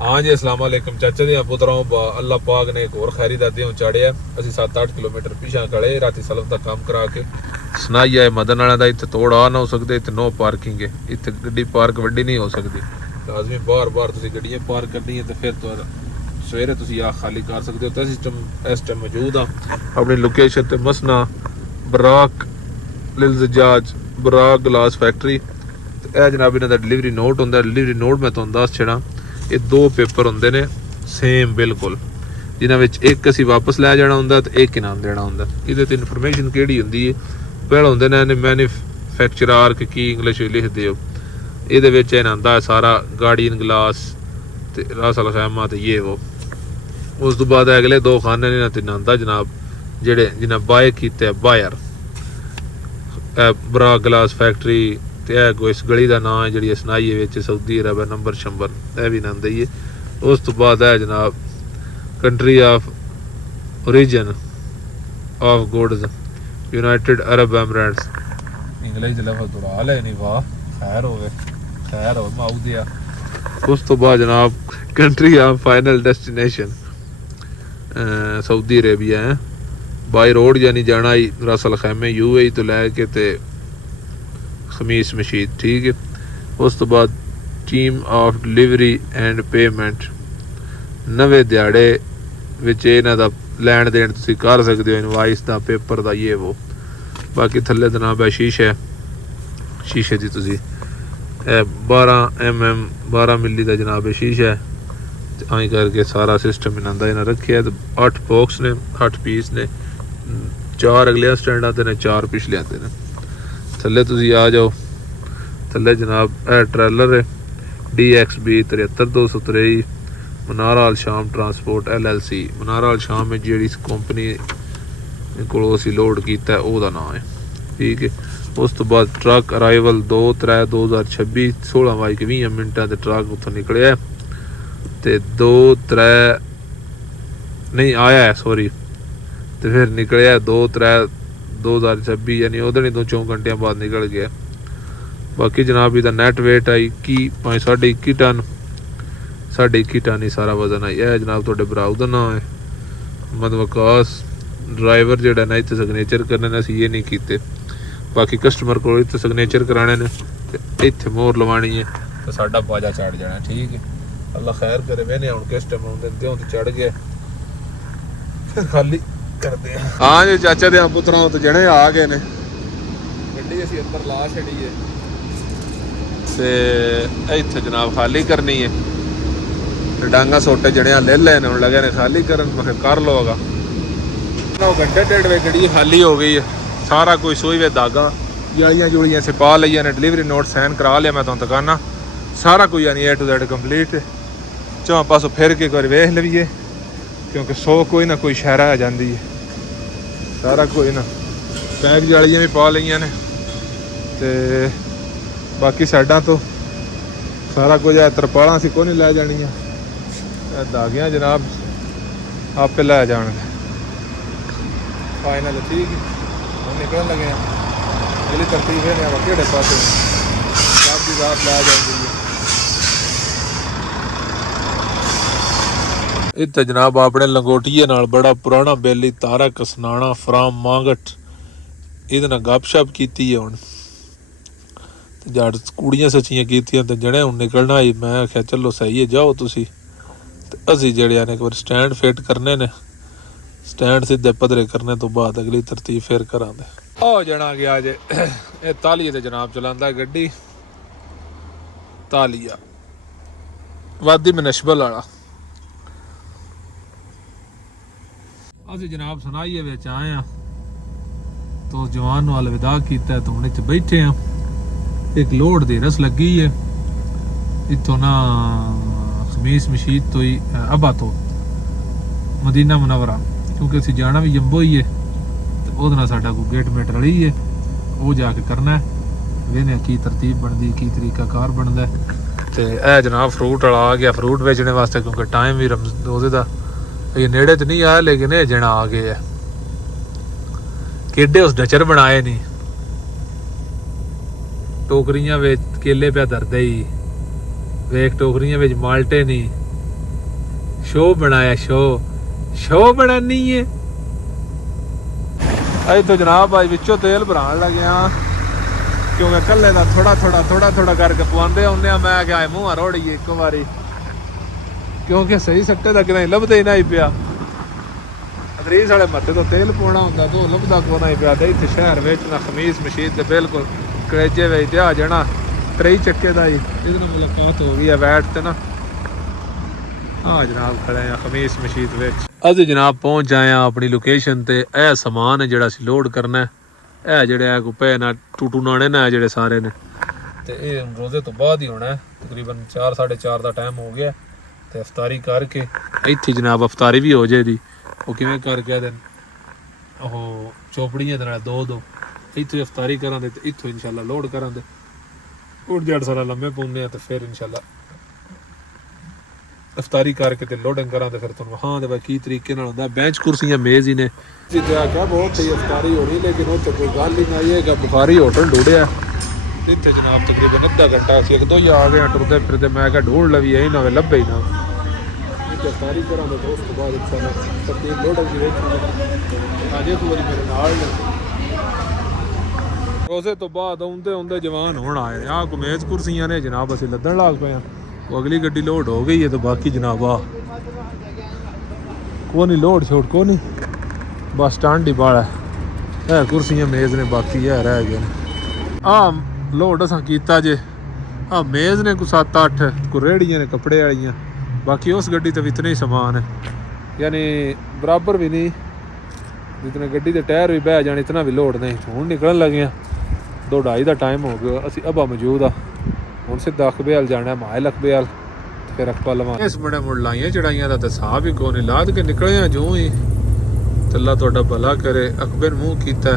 हाँ जी अस्सलाम वालेकुम चाचा जी पुत्राओं अल्लाह पाक ने एक और खैरी दादी चाड़िया असं 7-8 किलोमीटर पिछा खड़े राती सलफ का काम करा के सनाई आए मदन वाले का इतने तोड़ आ ना हो सकते इतने नो पार्किंग है इतने गड्डी पार्क वड्डी नहीं हो सकती लाजमी बार बार तुम गड्डियां पार्क करनी है तो फिर तो सवेरे तुम आ खाली कर सकते हो तो सिस्टम इस टाइम मौजूद हाँ अपनी लोकेशन ते मसना बराक लिलजजाज बराक ग्लास फैक्ट्री यह जनाब इन्हों का डिलीवरी नोट होंगे डिलीवरी नोट मैं तुहानू दस छड़ा ये 2 पेपर होंगे ने सेम बिल्कुल जिन्होंने एक असी वापस लै जाना होंगे तो एक इनाम देना होंगे ये इनफॉर्मेशन केड़ी होंगी है पहले होंगे ने मैन्युफैक्चरर की इंग्लिश लिखते हो ये आंदा है सारा गार्डियन ग्लास ते रासल खैमा तो ये वो उस तो बाद अगले 2 खाने ने तीन आंदा जनाब जेडे जिन्हें बाय किए बायर बरा ग्लास फैक्ट्री इस गली का नाम है जी सनाई है सऊदी अरब है नंबर शंबर यह भी ना ही है उस तो बाद है जनाब country of origin of goods United Arab Emirates English लफ्ज़ दुरा ले नहीं वाह खैर हो माऊ दिया उस तो बाद जनाब country of final destination Saudi Arabia है बाई रोड यानी जाना ही रासल खैमे UAE तो लैके ते खमीस मशीद ठीक है उस तो बाद team of delivery and payment नवे दिहाड़े विच इन्हां दा लैन देन तुसीं कर सकते हो इनवाइस का पेपर का ये वो बाकी थल्ले जनाब है शीशे की तुसीं 12 mm 12 मिली का जनाब है शीशा है आई करके सारा सिस्टम इन्हां दा इन्हां रखे तो 8 बॉक्स ने 8 पीस ने 4 अगले स्टैंड आते ने 4 पिछले आते ने थल्ले तुसी आ जाओ थल्ले जनाब ट्रेलर है DXB 73223 मनारा अल शाम ट्रांसपोर्ट LLC मनारा अल शाम में जी कंपनी को लोड किया है नाम है ठीक है उस तो बाद ट्रक अराइवल 2/3/2026 16:20 के ट्रक उतों निकलिया तो 2-3 नहीं आया है सॉरी तो फिर निकलिया 2/3/2026 यानी वो दिन ही 2 घंटे बाद निकल गया बाकी जनाब इसका नैट वेट आई 21 टन 21 टन ही सारा वजन आई है जनाब थोड़े भराऊ का नाम है मोहम्मद वकास ड्राइवर जोड़ा ना इतने सिग्नेचर करने ने असी ये नहीं किए बाकी कस्टमर को इतने सिग्नेचर कराने ने इतने मोहर लवानी है तो साडा बाजा चढ़ जाना ठीक है अल्लाह खैर करे मैंने हूँ किस टाइम आते तो चढ़ गया फिर खाली करते हैं हाँ जी चाचा दे पुत्रों तो जने आ गए ने गड्डी असीं अंदर ला छड़ी है ते इत्थे जनाब खाली करनी है डांगा सोटे जने ले ले ने लगे ने खाली करन मैं कर लोगा 9 घंटे 1.5 बजे गड्डी खाली हो गई है सारा कोई सोई वे दागा जालियां जुलियां से पा लिया ने डिलीवरी नोट साइन करा लिया मैं तुहानू दुकाना सारा कोई यानी A to Z कंप्लीट है चौं पासों फिर के एक बार वेख लवीए क्योंकि 100 कोई ना कोई शहर आ जाती है सारा कोई ना पैक जालियां भी पा लिया ने ते बाकी साइडा तो सारा कुछ है तरपाला असीं कोई नहीं लै जानियां दागियां जनाब आपे लै जाणगे फाइनल ठीक है हम निकलन लगे हैं अगली तरतीब है नहीं किहड़े पासे सब की रात लै जाती है इत्थे जनाब अपने लंगोटिए नाल बड़ा पुराना बेली तारा कसनाना फ्राम मांगट ये गपशप की हुण जट कुड़ियां सचियां कीतियां ते जने हुण निकलना ही मैं आख्या चलो सही है जाओ तुसी ते असीं जेड़े ने एक बार स्टैंड फिट करने ने स्टैंड सीधे पधरे करने तो बाद अगली तरतीब फिर करांदे आ जाना गया जे ए तालिए ते जनाब चलांदा गड्डी तालिया वादी मनशबल वाला असी जनाब सुनाइए विच आए हैं तो जवान नूं अलविदा कीता है तो हुण इत्थे बैठे हैं एक लोड दी रस लगी है इत्थों ना खमीस मशीद तो ही अबा तो मदीना मुनवरा क्योंकि असी जाना भी जंबो ही है तो वो ना साडा कोई गेट मेट रली है वो जाके करना है वेने की तरतीब बनती की तरीका कार बनता है तो यह जनाब फ्रूट वाला आ गया फ्रूट बेचने वास्ते क्योंकि टाइम भी रोजे का ये नेड़े तो नहीं आया लेकिन ये जना आ गए है केडे उस डचर बनाए नहीं टोकरियां केले पे धरदे ही वेख टोकरियां माल्टे नहीं शो बनाया शो बनानी है। इतो जनाब अज विचों तेल भरान लगे क्योंकि कल्ले का थोड़ा करके पवांदे आने मैं क्या मूँह रोड़िए एक बारी क्योंकि सही सट्टे का कितना लभदा ही नहीं पिया। रीस वाले मत्थे तो तेल पाना होंगे तो लभदा को नहीं पिया। इतने शहर में खमीस मशीद के बिल्कुल कलेजे वेचते आ जाना 3 चक्के का ही इधर मुलाकात हो गई है वैट से ना। हाँ जनाब खड़े हैं खमीस मशीद विच। अस जनाब पहुँच जाए अपनी लोकेशन ते। यह समान है जिहड़ा असीं लोड करना है। यह जिहड़े को पे ना टूटू नाने ने जिहड़े सारे ने ते रोजे तो बाद ही होना है। तकरीबन 4 साढ़े 4 का टाइम हो गया ते अफतारी करके इत्थे जनाब अफतारी भी हो जाएगी। वो किवें करके दिन ਉਹ ਚੋਪੜੀਆਂ ਦੇ ਨਾਲ ਦੋ ਇੱਥੇ ਅਫਤਾਰੀ ਕਰਾਂਗੇ ਤੇ ਇੱਥੋਂ ਇਨਸ਼ਾਅੱਲਾ ਲੋਡ ਕਰਾਂਗੇ। ਉਹ ਜੜ ਸਾਰਾ ਲੰਮੇ ਪਾਉਂਦੇ ਆ ਤੇ ਫਿਰ ਇਨਸ਼ਾਅੱਲਾ ਅਫਤਾਰੀ ਕਰਕੇ ਤੇ ਲੋਡਿੰਗ ਕਰਾਂਗੇ। ਫਿਰ ਤੁਹਾਨੂੰ ਹਾਂ ਦੇ ਬਾਈ ਕੀ ਤਰੀਕੇ ਨਾਲ ਹੁੰਦਾ। ਬੈਂਚ ਕੁਰਸੀਆਂ ਮੇਜ਼ ਹੀ ਨੇ ਜਿੱਥੇ ਆ ਕਿਹਾ ਬਹੁਤ ਸਹੀ ਅਫਤਾਰੀ ਹੋਣੀ ਲੇਕਿਨ ਉੱਥੇ ਕੋਈ ਗੱਲ ਹੀ ਨਹੀਂ ਆਏਗਾ। ਬੁਖਾਰੀ ਹੋਟਲ ਢੂੜਿਆ ਇੱਥੇ ਜਨਾਬ ਤਕਰੀਬਨ ਅੱਧਾ ਘੰਟਾ ਸੀ 1-2 ਹੀ ਆ ਗਏ ਟੁਰਦੇ ਫਿਰਦੇ। ਮੈਂ ਕਿਹਾ ਢੂੜ ਲਵੀ ਐ ਨਾ ਲੱਭੇ ਹੀ ਨਾ ਅਫਤਾਰੀ ਕਰਾਂਗੇ ਤੇ ਉਸ ਤੋਂ ਬਾਅਦ ਇਨਸ਼ਾਅੱਲਾ ਸਰਦੀ ਲੋਡਿੰਗ ਦੀ ਵੇਖਾਂਗੇ। ਅਜੇ ਇੱਕ ਵਾਰੀ ਮੇਰੇ ਨਾਲ रोजे तो बाद आउंदे जवान होना आए आ गुमेज कुर्सियां ने जनाब असीं लद्दण लग पे हैं। वो अगली गड्डी लोड हो गई है तो बाकी जनाब को नहीं लोड छोड़ को नहीं बस स्टैंड ही बाड़ा है। कुर्सियां मेज़ ने बाकी है रह गए आ लोड असां कीता जे आ मेज़ ने को 7-8 को रेहड़ियां ने कपड़े वालियां बाकी उस गड्डी तो इतने ही समान है यानी बराबर भी नहीं जितने गड्डी के टायर भी बह जाने इतना भी लोड नहीं। हूँ निकलन लगे 2-2:30 का टाइम हो गया। असी अबा मौजूद हाँ हूँ सीधा अखबेल जाना मायल अखबेल फिर अखबा लवा इस बड़े मुड़ लाइया चढ़ाइया का तो साह भी को नहीं लाद के निकले हैं जो ही तला थोड़ा भला करे। अखबे मूँह किया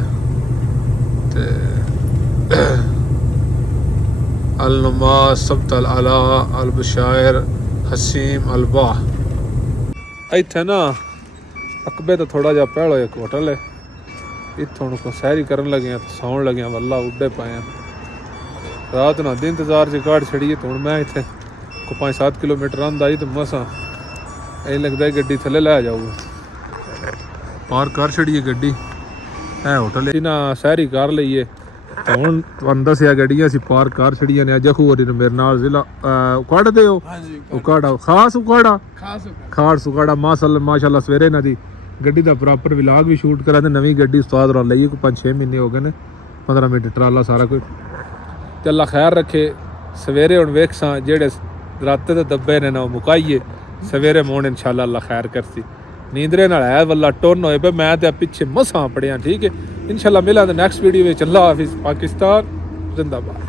अलनुमा सबतल अला अल बशायर हसीम अलबा इत्थे ना अकबे तो थोड़ा जा पहलो एक होटल है इतों को सैरी करन लगे सौन लगे वल्ला उड्डे पाए रात ना दिन इंतजार से काट छड़िए। तो मैं इतने को 5-7 किलोमीटर आंदा ही तो मसा ऐ लगता है गड्डी थले लै जाऊगा पार कर छड़िए गड्डी है होटल ना सैरी कर लीए। तो हूँ तुहानूं दस्सिया गड्डियां असीं पार कर छड़ियां ने। जखू होरी ने मेरे नाल जिला उकाड़ दे उकाड़ा खास उकाड़ा उकाड़ा माशाअल्लाह सवेरे इन्हां दी गड्डी का प्रॉपर विलाग भी शूट करा। नवीं गड्डी उस्ताद होरां लई कोई 5-6 महीने हो गए ने 15 मिनट ट्राला सारा कुछ ते अल्लाह खैर रखे। सवेरे हुण वेखसां जेहड़े राते दे दब्बे ने ना मुकाइए सवेरे मोहन इंशाअल्लाह अल्लाह खैर करसी। नींदरे नाल है वल्ला टुन होए पे मैं ते पिछे मसां पड़िया। ठीक है इंशाअल्लाह मिलां ते नैक्सट वीडियो विच। अल्लाह हाफिज़ पाकिस्तान जिंदाबाद।